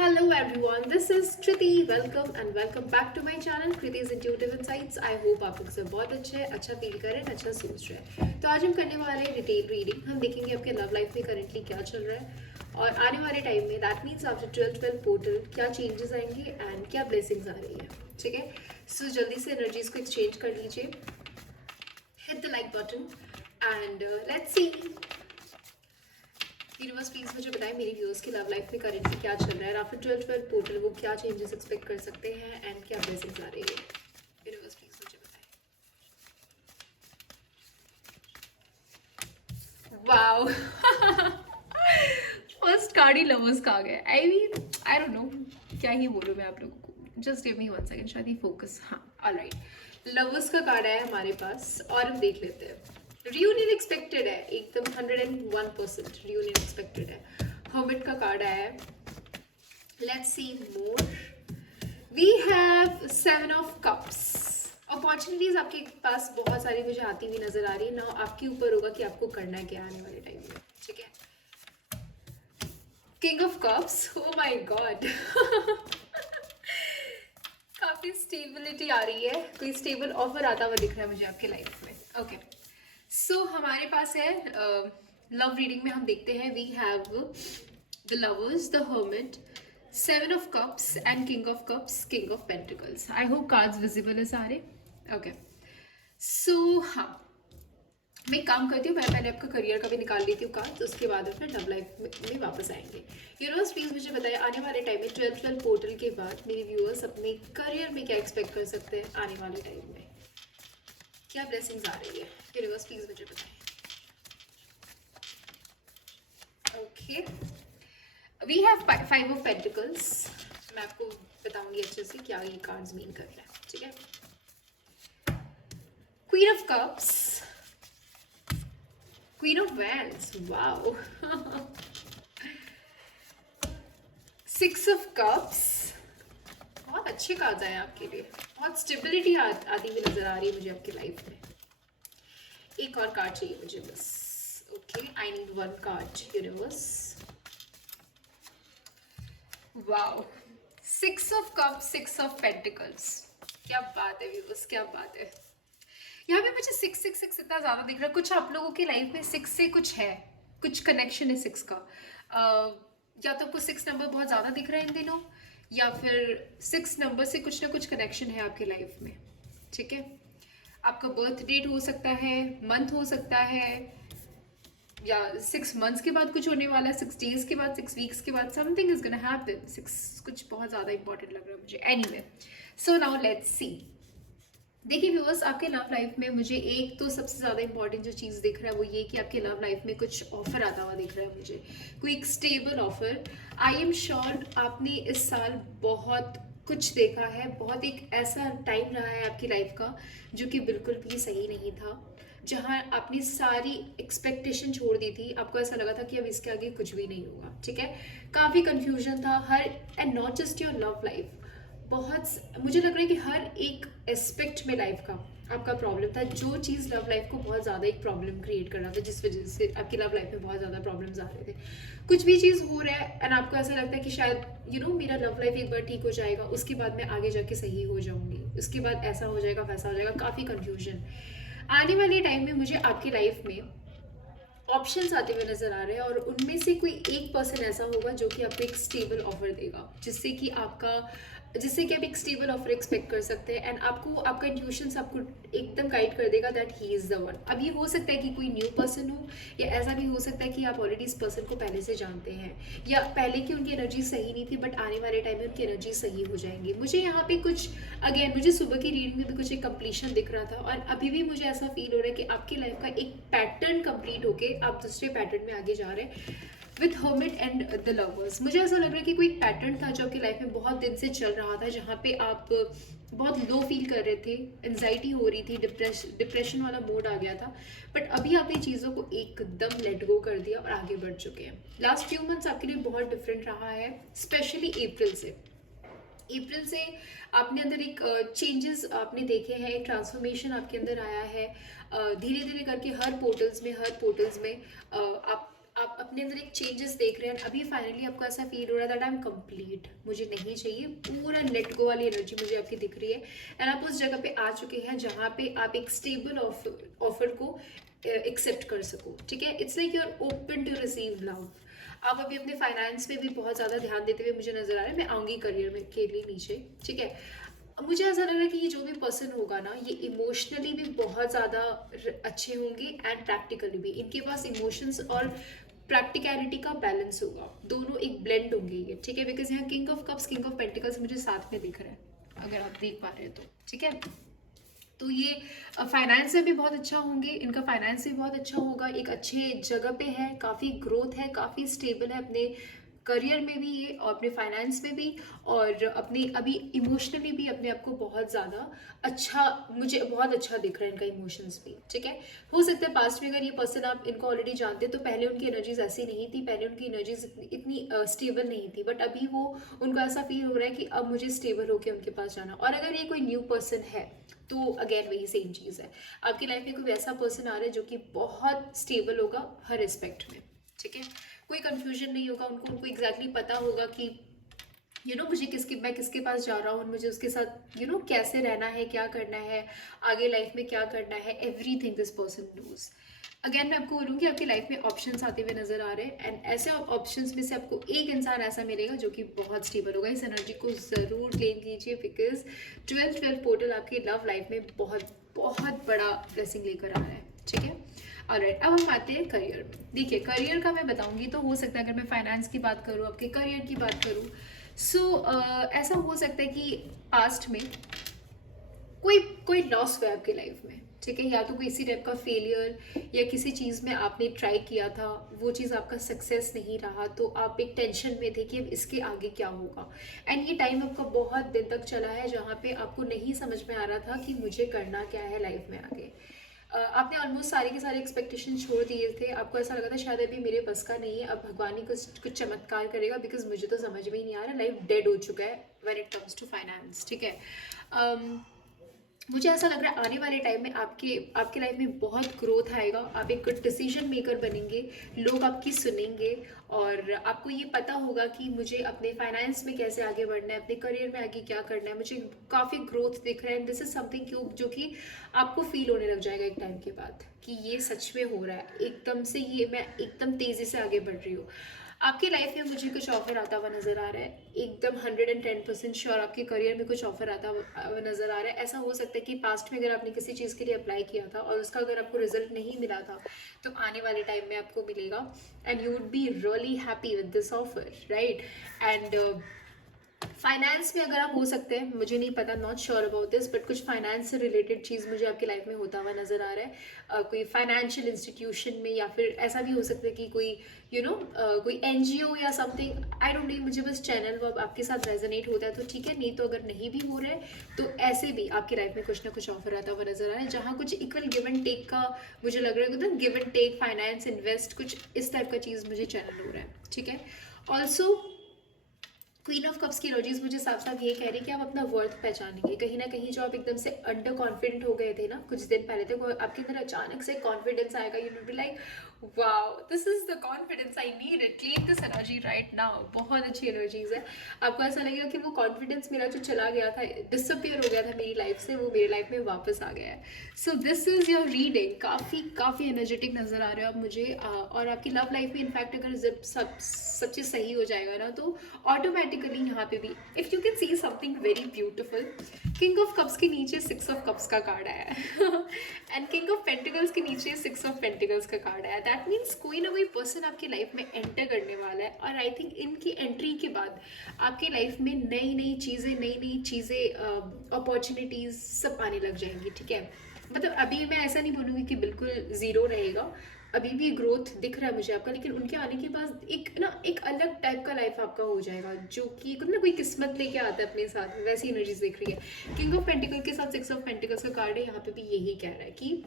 Hello everyone, this is Kriti. Welcome and welcome back to my channel Kriti's Intuitive Insights. I hope आप लोग सब बहुत अच्छे हैं, अच्छा फील कर रहे हैं, अच्छा सोच रहे हैं। तो आज हम करने वाले हैं डिटेल रीडिंग। हम देखेंगे आपके लव लाइफ में करंटली क्या चल रहा है और आने वाले टाइम में दैट मीन्स आफ्टर 12 पोर्टल क्या चेंजेस आएंगे एंड क्या ब्लेसिंग्स आ रही है। ठीक है, सो जल्दी से एनर्जीज को एक्सचेंज कर लीजिए। Hit the like button and let's see. Universe please मुझे बताएं मेरी व्यूअर्स की लव लाइफ में करंटली क्या चल रहा है, आफ्टर 12 पोर्टल वो क्या चेंजेस एक्सपेक्ट कर सकते हैं एंड क्या ब्लेसिंग्स आ रही है। यूनिवर्स प्लीज मुझे बताएं। वाओ, फर्स्ट कार्ड ही लवर्स का आ गया। आई डोंट नो क्या ही बोलूं मैं आप लोगों को। जस्ट गिव मी 1 सेकंड, शायद ही फोकस। हाँ, ऑलराइट, लवर्स का कार्ड आया हमारे पास और हम देख लेते हैं। रियूनियन एक्सपेक्टेड है, एकदम 101% रियूनियन एक्सपेक्टेड है। हर्मिट का कार्ड आया है। Let's see more. We have 7 of cups. Opportunities आपके पास बहुत सारी मुझे आती हुई नजर आ रही है ना। आपके ऊपर होगा कि आपको करना क्या आने वाले टाइम में। ठीक है, king of cups, oh my God. काफी स्टेबिलिटी आ रही है, कोई स्टेबल ऑफर आता हुआ दिख रहा है मुझे आपके लाइफ में। ओके, सो हमारे पास है लव रीडिंग में हम देखते हैं we have the lovers, the hermit, 7 of cups and king of cups, king of pentacles. I hope cards visible है सारे। ओके, सो हाँ, मैं एक काम करती हूँ, मैं पहले आपका करियर का भी निकाल लेती हूँ कार्ड, तो उसके बाद अपने लव लाइफ में वापस आएंगे। यूनिवर्स प्लीज मुझे बताइए आने वाले टाइम में 12 पोर्टल के बाद मेरे व्यूअर्स अपने करियर में क्या एक्सपेक्ट कर सकते हैं आने वाले टाइम में, क्या ब्लेसिंग्स आ रही है। यूनिवर्स प्लीज मुझे बताएं। Okay, we have 5 of pentacles. मैं आपको बताऊंगी अच्छे से क्या ये कार्ड्स मीन कर रहे हैं। ठीक है, queen of cups, queen of wands, wow. 6 of cups, बहुत अच्छे कार्ड्स आए आपके लिए। बहुत स्टेबिलिटी आती हुई नजर आ रही है मुझे आपकी लाइफ में। एक और कार्ड चाहिए मुझे बस। Okay, I need 1 card universe. Wow, 6 of cups, 6 of pentacles, क्या बात है व्यूअर्स, क्या बात है। यहाँ पे मुझे 666 इतना ज्यादा दिख रहा है। कुछ आप लोगों की लाइफ में 6 से कुछ है, कुछ कनेक्शन है 6 का। या तो आपको 6 नंबर बहुत ज्यादा दिख रहा है इन दिनों, या फिर 6 नंबर से कुछ ना कुछ कनेक्शन है आपके लाइफ में। ठीक है, आपका बर्थ डेट हो सकता है, मंथ हो सकता है, या 6 मंथ्स के बाद कुछ होने वाला है, 6 डेज के बाद, 6 वीक्स के बाद समथिंग इज गोना हैपन। 6 कुछ बहुत ज़्यादा इंपॉर्टेंट लग रहा है मुझे। Anyway, so now let's see. देखिए व्यूअर्स, आपके लव लाइफ में मुझे एक तो सबसे ज़्यादा इंपॉर्टेंट जो चीज़ दिख रहा है वो ये कि आपके लव लाइफ में कुछ ऑफर आता हुआ दिख रहा है मुझे, कोई एक stable offer. I am sure आपने इस साल बहुत कुछ देखा है, बहुत एक ऐसा टाइम रहा है आपकी लाइफ का जो कि बिल्कुल भी सही नहीं था, जहाँ आपने सारी एक्सपेक्टेशन छोड़ दी थी। आपको ऐसा लगा था कि अब इसके आगे कुछ भी नहीं होगा। ठीक है, काफ़ी कंफ्यूजन था हर, and not just your love life, बहुत मुझे लग रहा है कि हर एक एस्पेक्ट में लाइफ का आपका प्रॉब्लम था। जो चीज़ लव लाइफ को बहुत ज़्यादा एक प्रॉब्लम क्रिएट कर रहा था, जिस वजह से आपकी लव लाइफ में बहुत ज़्यादा प्रॉब्लम्स आ रहे थे। कुछ भी चीज़ हो रहा है एंड आपको ऐसा लगता है कि शायद मेरा लव लाइफ एक बार ठीक हो जाएगा, उसके बाद मैं आगे जाके सही हो जाऊंगी, उसके बाद ऐसा हो जाएगा, वैसा हो जाएगा। काफ़ी कन्फ्यूजन आने वाले टाइम में मुझे आपकी लाइफ में ऑप्शंस आते हुए नजर आ रहे हैं, और उनमें से कोई एक पर्सन ऐसा होगा जो कि आपको एक स्टेबल ऑफर देगा, जिससे कि आप एक स्टेबल ऑफर एक्सपेक्ट कर सकते हैं। एंड आपको आपका इंट्यूशंस आपको एकदम गाइड कर देगा that he is the one. अब ये हो सकता है कि कोई न्यू पर्सन हो, या ऐसा भी हो सकता है कि आप ऑलरेडी इस पर्सन को पहले से जानते हैं, या पहले की उनकी एनर्जी सही नहीं थी बट आने वाले टाइम में उनकी एनर्जी सही हो जाएंगी। मुझे यहाँ पे कुछ, अगेन मुझे सुबह की रीडिंग में भी कुछ एक कंप्लीशन दिख रहा था, और अभी भी मुझे ऐसा फील हो रहा है कि आपकी लाइफ का एक पैटर्न कंप्लीट होके आप दूसरे पैटर्न में आगे जा रहे हैं with hermit and the lovers. मुझे ऐसा लग रहा है कि कोई पैटर्न था जो आपकी लाइफ में बहुत दिन से चल रहा था, जहाँ पे आप बहुत लो फील कर रहे थे, एंजाइटी हो रही थी, डिप्रेशन वाला मूड आ गया था, बट अभी आपने चीज़ों को एकदम लेट गो कर दिया और आगे बढ़ चुके हैं। लास्ट फ्यू मंथ्स आपके लिए बहुत डिफरेंट रहा है, स्पेशली अप्रैल से आपने अंदर एक चेंजेस आपने देखे हैं, एक ट्रांसफॉर्मेशन आपके अंदर आया है। धीरे धीरे करके हर पोर्टल्स में आप अपने अंदर एक चेंजेस देख रहे हैं, अभी फाइनली आपको ऐसा फील हो रहा है दैट आई एम कंप्लीट, मुझे नहीं चाहिए, पूरा लेट गो वाली एनर्जी मुझे आपकी दिख रही है। एंड आप उस जगह पे आ चुके हैं जहाँ पे आप एक स्टेबल ऑफर को एक्सेप्ट कर सको, ठीक है। It's like you are open to receive love. आप अभी अपने फाइनेंस पे भी बहुत ज़्यादा ध्यान देते हुए मुझे नजर आ रहा है। मैं आऊँगी करियर में के लिए नीचे, ठीक है। मुझे ऐसा लग रहा है कि ये जो भी पर्सन होगा ना, ये इमोशनली भी बहुत ज़्यादा अच्छे होंगे एंड प्रैक्टिकली भी। इनके पास इमोशंस और प्रैक्टिकलिटी का बैलेंस होगा, दोनों एक ब्लेंड होंगे ये, ठीक है। बिकॉज यहाँ king of cups king of pentacles मुझे साथ में दिख रहा है, अगर आप देख पा रहे हैं तो, ठीक है। तो ये फाइनेंस में भी बहुत अच्छा होंगे, इनका फाइनेंस भी बहुत अच्छा होगा, एक अच्छे जगह पे है, काफ़ी ग्रोथ है, काफ़ी स्टेबल है अपने करियर में भी ये, और अपने फाइनेंस में भी, और अपने अभी इमोशनली भी अपने आप को बहुत ज़्यादा अच्छा, मुझे बहुत अच्छा दिख रहा है इनका इमोशंस भी, ठीक है। हो सकता है पास्ट में अगर ये पर्सन आप इनको ऑलरेडी जानते तो पहले उनकी एनर्जीज ऐसी नहीं थी, पहले उनकी एनर्जीज इतनी स्टेबल नहीं थी, बट अभी वो उनको ऐसा फील हो रहा है कि अब मुझे स्टेबल होकर उनके पास जाना। और अगर ये कोई न्यू पर्सन है तो अगेन वही सेम चीज़ है, आपकी लाइफ में कोई ऐसा पर्सन आ रहा है जो कि बहुत स्टेबल होगा हर रिस्पेक्ट में, ठीक है। कोई कंफ्यूजन नहीं होगा उनको, उनको एग्जैक्टली पता होगा कि मुझे मैं किसके पास जा रहा हूँ, मुझे उसके साथ कैसे रहना है, क्या करना है, आगे लाइफ में क्या करना है, everything this person knows. Again मैं आपको बोलूँगी आपकी लाइफ में ऑप्शंस आते हुए नजर आ रहे हैं, एंड ऐसे ऑप्शंस में से आपको एक इंसान ऐसा मिलेगा जो कि बहुत स्टेबल होगा। इस एनर्जी को ज़रूर क्लेम कीजिए, बिकॉज 12 पोर्टल आपकी लव लाइफ में बहुत बहुत बड़ा ब्लेसिंग लेकर आ रहा है, ठीक है। ऑलराइट, अब हम आते हैं करियर में। देखिए करियर का मैं बताऊंगी तो हो सकता है अगर मैं फाइनेंस की बात करूँ, आपके करियर की बात करूँ, सो ऐसा हो सकता है कि पास्ट में कोई कोई लॉस हुआ है आपकी लाइफ में, ठीक है। या तो कोई इसी टाइप का फेलियर, या किसी चीज़ में आपने ट्राई किया था, वो चीज़ आपका सक्सेस नहीं रहा, तो आप एक टेंशन में थे कि अब इसके आगे क्या होगा। एंड ये टाइम आपका बहुत दिन तक चला है जहाँ पे आपको नहीं समझ में आ रहा था कि मुझे करना क्या है लाइफ में आगे। आपने ऑलमोस्ट सारे के सारे एक्सपेक्टेशन छोड़ दिए थे, आपको ऐसा लगा था शायद अभी मेरे बस का नहीं है, अब भगवान ही कुछ चमत्कार करेगा, बिकॉज मुझे तो समझ में ही नहीं आ रहा, लाइफ डेड हो चुका है when it comes to finance, ठीक है। मुझे ऐसा लग रहा है आने वाले टाइम में आपके लाइफ में बहुत ग्रोथ आएगा, आप एक गुड डिसीजन मेकर बनेंगे, लोग आपकी सुनेंगे, और आपको ये पता होगा कि मुझे अपने फाइनेंस में कैसे आगे बढ़ना है, अपने करियर में आगे क्या करना है, मुझे काफ़ी ग्रोथ दिख रहा है। दिस इज समथिंग जो कि आपको फील होने लग जाएगा एक टाइम के बाद कि ये सच में हो रहा है, एकदम से ये मैं एकदम तेज़ी से आगे बढ़ रही हूँ। आपकी लाइफ में मुझे कुछ ऑफर आता हुआ नजर आ रहा है, एकदम 110% श्योर आपके करियर में कुछ ऑफर आता हुआ नजर आ रहा है। ऐसा हो सकता है कि पास्ट में अगर आपने किसी चीज़ के लिए अप्लाई किया था और उसका अगर आपको रिजल्ट नहीं मिला था, तो आने वाले टाइम में आपको मिलेगा, and you would be really happy with this offer, right. And finance में अगर आप हो सकते हैं, मुझे नहीं पता, not sure about this, but कुछ फाइनेंस से रिलेटेड चीज़ मुझे आपकी लाइफ में होता हुआ नजर आ रहा है, कोई फाइनेंशियल इंस्टीट्यूशन में, या फिर ऐसा भी हो सकता है कि कोई कोई एनजीओ या समथिंग, आई डोंट नो, मुझे बस चैनल वो आपके साथ रेजोनेट होता है तो ठीक है, नहीं तो अगर नहीं भी हो रहा है तो ऐसे भी आपकी लाइफ में कुछ ना कुछ ऑफर आता हुआ नजर आ रहा है, जहाँ कुछ इक्वल गिव एंड टेक का मुझे लग रहा है, give and take, finance, invest, कुछ इस टाइप का चीज़ मुझे चैनल हो रहा है, ठीक है। ऑल्सो क्वीन ऑफ कप्स की एनर्जीज मुझे साफ साफ ये कह रही है कि आप अपना वर्थ पहचानेंगे, कहीं ना कहीं जो आप एकदम से अंडर कॉन्फिडेंट हो गए थे ना कुछ दिन पहले तक, वो आपके अंदर अचानक से कॉन्फिडेंस आएगा, you will be like wow, this is the confidence I need, it claim this energy right now. बहुत अच्छी एनर्जीज है, आपको ऐसा लगेगा कि वो कॉन्फिडेंस मेरा जो चला गया था, डिसअपियर हो गया था मेरी लाइफ से, वो मेरी लाइफ में वापस आ गया है। So this is your reading, काफ़ी एनर्जेटिक नजर आ रहे हो आप मुझे, और आपकी लव लाइफ में इनफैक्ट अगर जब सब चीज़ सही हो जाएगा ना, तो ऑटोमेटिकली यहाँ पे भी if you can see something very beautiful, king of cups के नीचे 6 ऑफ कप्स का कार्ड आया है एंड किंग ऑफ पेंटिकल्स के नीचे 6 ऑफ पेंटिकल्स का कार्ड आया है। दैट मीन्स कोई ना कोई पर्सन आपकी लाइफ में एंटर करने वाला है, और आई थिंक इनकी एंट्री के बाद आपकी लाइफ में नई नई चीज़ें अपॉर्चुनिटीज़ सब आने लग जाएंगी, ठीक है। मतलब अभी मैं ऐसा नहीं बोलूँगी कि बिल्कुल ज़ीरो रहेगा, अभी भी ग्रोथ दिख रहा है मुझे आपका, लेकिन उनके आने के बाद एक अलग टाइप का लाइफ आपका हो जाएगा, जो कि कोई किस्मत लेके आता है अपने साथ, वैसी एनर्जीज दिख रही है। किंग ऑफ पेंटिकल के साथ 6 ऑफ पेंटिकल्स का कार्ड है, यहाँ पे भी यही कह रहा है कि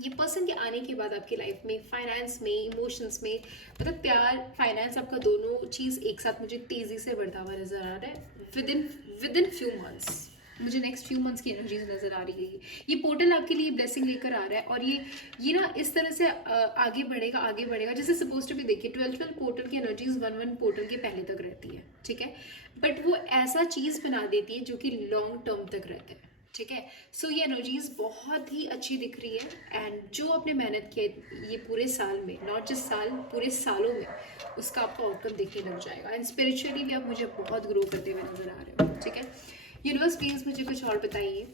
ये पर्सन के आने के बाद आपकी लाइफ में फाइनेंस में, इमोशंस में, मतलब प्यार फाइनेंस आपका दोनों चीज़ एक साथ मुझे तेज़ी से बढ़ता हुआ नजर आ रहा है विद इन फ्यू मंथ्स, मुझे नेक्स्ट फ्यू मंथ्स की एनर्जीज नज़र आ रही है। ये पोर्टल आपके लिए ब्लेसिंग लेकर आ रहा है, और ये ना इस तरह से आगे बढ़ेगा जैसे सपोज टू भी। देखिए 12 पोर्टल की एनर्जीज 1 पोर्टल के पहले तक रहती है, ठीक है, बट वो ऐसा चीज़ बना देती है जो कि लॉन्ग टर्म तक रहता है, ठीक है। सो ये एनर्जीज बहुत ही अच्छी दिख रही है, एंड जो आपने मेहनत की है ये पूरे साल में, नॉट जस्ट साल, पूरे सालों में उसका आपको आउटकम दिखने लग जाएगा। एंड स्पिरिचुअली भी आप मुझे बहुत ग्रो करते हुए नजर आ रहे हो, ठीक है। यूनिवर्स प्लीज मुझे कुछ और बताइए,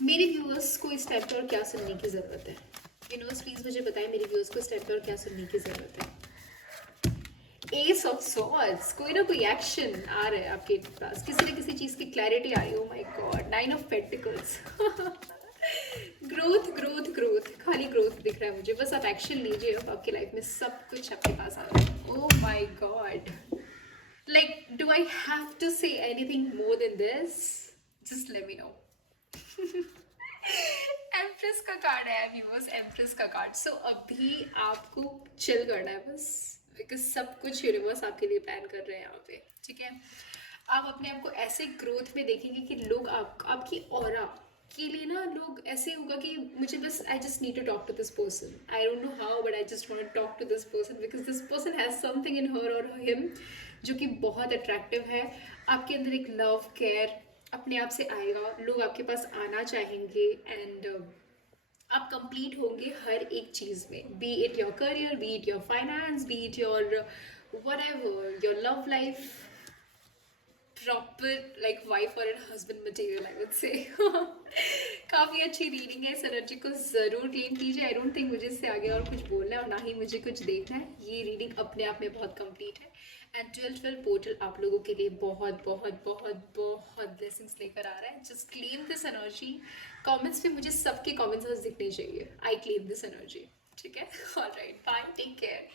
मेरे व्यूअर्स को इस टाइप पर और क्या सुनने की ज़रूरत है। यूनिवर्स प्लीज मुझे बताएं मेरे व्यूअर्स को इस टाइप पर और क्या सुनने की ज़रूरत है। एस ऑफ सॉर्ड्स, कोई ना कोई एक्शन आ रहा है आपके पास, किसी न किसी चीज़ की क्लैरिटी आ रही है। Oh my God, 9 of pentacles. Growth growth growth, खाली ग्रोथ दिख रहा है मुझे, बस आप एक्शन लीजिए, अब आपकी लाइफ में सब कुछ आपके पास आ रहा है। Oh my God, like do I have to say anything more than this? Just let me know. Empress का कार्ड है व्यूअर्स, एम्प्रेस का कार्ड। सो अभी आपको चिल करना है बस, बिकॉज सब कुछ यूनिवर्स आपके लिए प्लान कर रहे हैं यहाँ पे, ठीक है। आप अपने आप को ऐसे ग्रोथ में देखेंगे कि लोग आपकी ऑरा के लिए ना, लोग ऐसे होगा कि मुझे बस I just need to talk to this person, I don't know how but I just want to talk to this person because this person has something in her और हिम जो कि बहुत अट्रैक्टिव है। आपके अंदर एक लव केयर अपने आप से आएगा, लोग आपके पास आना चाहेंगे, एंड आप कंप्लीट होंगे हर एक चीज़ में, be it your career, be it your finance, be it your whatever your love life, proper like wife और husband material I would say. काफ़ी अच्छी रीडिंग है, इस एनर्जी को ज़रूर क्लेम कीजिए। आई डोंट थिंक मुझे इससे आगे और कुछ बोलना है और ना ही मुझे कुछ देखना है, ये रीडिंग अपने आप में बहुत कंप्लीट है। एंड 12 पोर्टल आप लोगों के लिए बहुत बहुत बहुत बहुत ब्लेसिंग्स लेकर आ रहा है। Just claim this energy. Comments पे मुझे सबके कमेंट्स दिखने चाहिए, आई क्लेम दिस एनर्जी, ठीक है। Alright, bye, take care.